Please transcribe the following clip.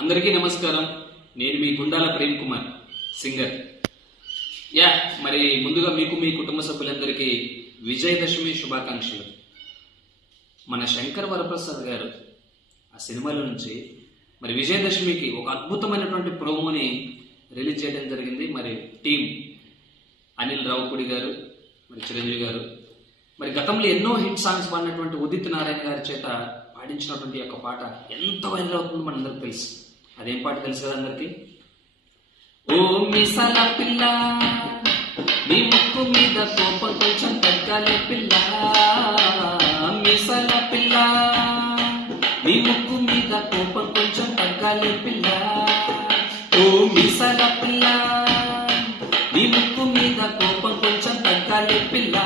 అందరికీ నమస్కారం. నేను మీ గుండాల ప్రేమ్ కుమార్, సింగర్. మరి ముందుగా మీకు మీ కుటుంబ సభ్యులందరికీ విజయదశమి శుభాకాంక్షలు. మన శంకర్ వరప్రసాద్ గారు ఆ సినిమాలో నుంచి మరి విజయదశమికి ఒక అద్భుతమైనటువంటి ప్రోమోని రిలీజ్ చేయడం జరిగింది. మరి టీం అనిల్ రావుపూడి గారు, మరి చిరంజీవి గారు, మరి గతంలో ఎన్నో హిట్ సాంగ్స్ పాడినటువంటి ఉదిత్ నారాయణ గారి చేత పాడించినటువంటి యొక్క పాట ఎంత వైరల్ అవుతుందో మనందరికి తెలుసు. అదేం పాట తెలుసు కదా అందరికి? ఓ మిసాల పిల్ల, నీ ముక్కు మీద కోపం కొంచెం తగ్గాలే పిల్ల. మిసాల పిల్ల, నీ ముక్కు మీద కోపం కొంచెం తగ్గాలే పిల్ల. ఓ మిసాల పిల్ల, నీ ముక్కు మీద కోపం కొంచెం తగ్గాలే పిల్ల.